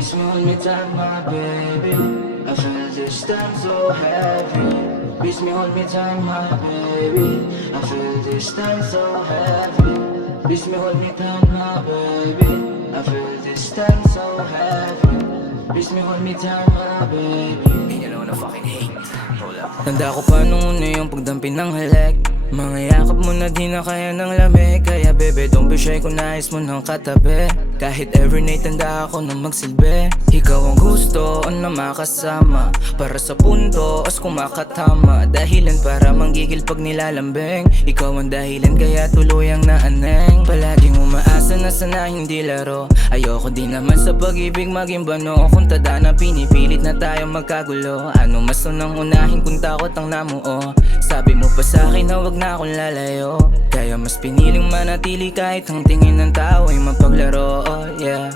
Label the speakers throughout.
Speaker 1: Please me hold me tight, my baby. I feel this time so heavy. Please me hold me tight, my baby. I feel this time so heavy. Please me hold me tight, my baby. I feel this time so heavy. Please me hold me tight, my baby.
Speaker 2: You know I fucking hate. Hold up.
Speaker 3: Tanda ko pa una yung pagdampi ng halek Mga yakap mo na di na kaya ng lamig Kaya bebe don't be shy kung nais mo ng katabi. Kahit every night tanda ako na magsilbi. Ikaw ang gusto na makasama? Para sa punto os kumakatama. Dahilan para manggigil pag nilalambing. Ikaw ang dahilan kaya tuluyang naaneng. Palaging umaasa na sana hindi laro. Ayoko din naman sa pag-ibig maging bano. Kung tada na pinipilit na tayo magkagulo. Ano mas unang unahin kung takot ang namuo? Sabi mo pa sa akin na wag na akong lalayo. Kaya mas piniling manatili kahit ang tingin ng tao ay mapaglaro oh, yeah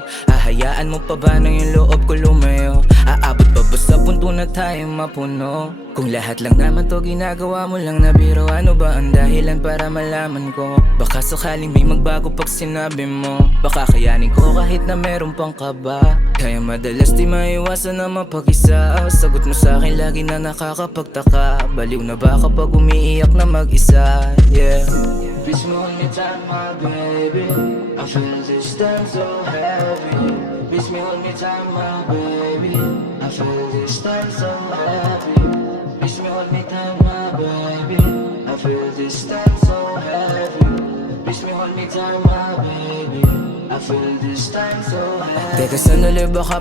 Speaker 3: Hahayaan mo pa ba na yung loob ko lumayo? Aabot pa ba sa punto na tayo mapuno? Kung lahat lang naman to ginagawa mo lang na biro Ano ba ang dahilan para malaman ko? Baka sakaling may magbago pag sinabi mo. Baka kayanin ko kahit na meron pang kaba. Kaya madalas di maiwasan na mapag-isa. Sagot mo sa akin lagi na nakakapagtaka. Baliw na ba kapag umiiyak na mag-isa? Yeah.
Speaker 1: Please me hold me tight, my baby. I feel this time so heavy. Please me hold me tight, my baby. I feel this time so heavy. Please me hold me tight, my baby. I feel this time so heavy. Please me hold me tight, my baby. I feel this time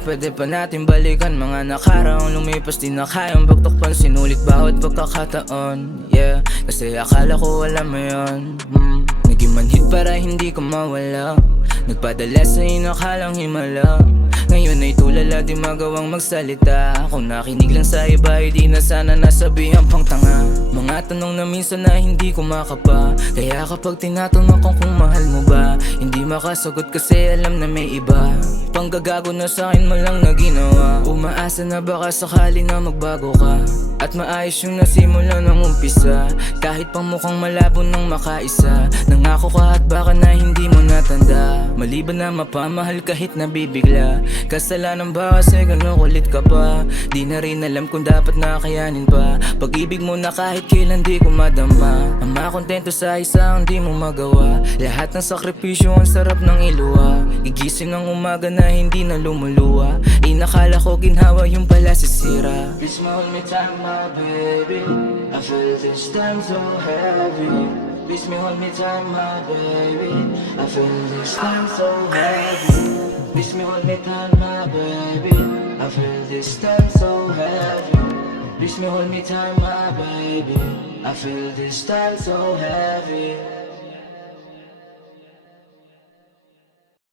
Speaker 3: pwede pa natin balikan Mga nakaraang lumipas di na kayang pagtakpan Sinulit bawat pagkakataon Yeah, kasi akala ko alam mo yun hmm. Naging manhid para hindi ko mawala. Nagpadala sa inakalang himala. Ngayon ay tulala di magawang magsalita. Kung nakinig lang sa iba hindi na sana nasabihan pang tanga Mga tanong na minsan na hindi ko makapa. Kaya kapag tinatanong ko kung mahal mo ba Hindi makasagot kasi alam na may iba. Panggagago na sa akin mo lang na ginawa Umaasa na baka sakali na magbago ka At maayos yung nasimula ng umpisa. Kahit pang mukhang malabo nang makaisa. Nangako ka at baka na hindi Maliban na mapamahal kahit nabibigla. Kasalanan ba kasi ganun kulit ka pa? Di na rin alam kung dapat nakayanin pa. Pag-ibig mo na kahit kailan di ko madama. Ang makontento sa isang di mo magawa. Lahat ng sakripisyo ang sarap ng iluwa. Gigising ng umaga na hindi na lumuluwa. Inakala ko ginhawa yung pala sisira
Speaker 1: hold me tight, my baby. I feel this time so heavy. Please me hold me tight, my baby. I feel this time so heavy. Please me hold me tight, my baby. I feel this time so heavy. Please me hold me tight, my baby. I feel this time so heavy.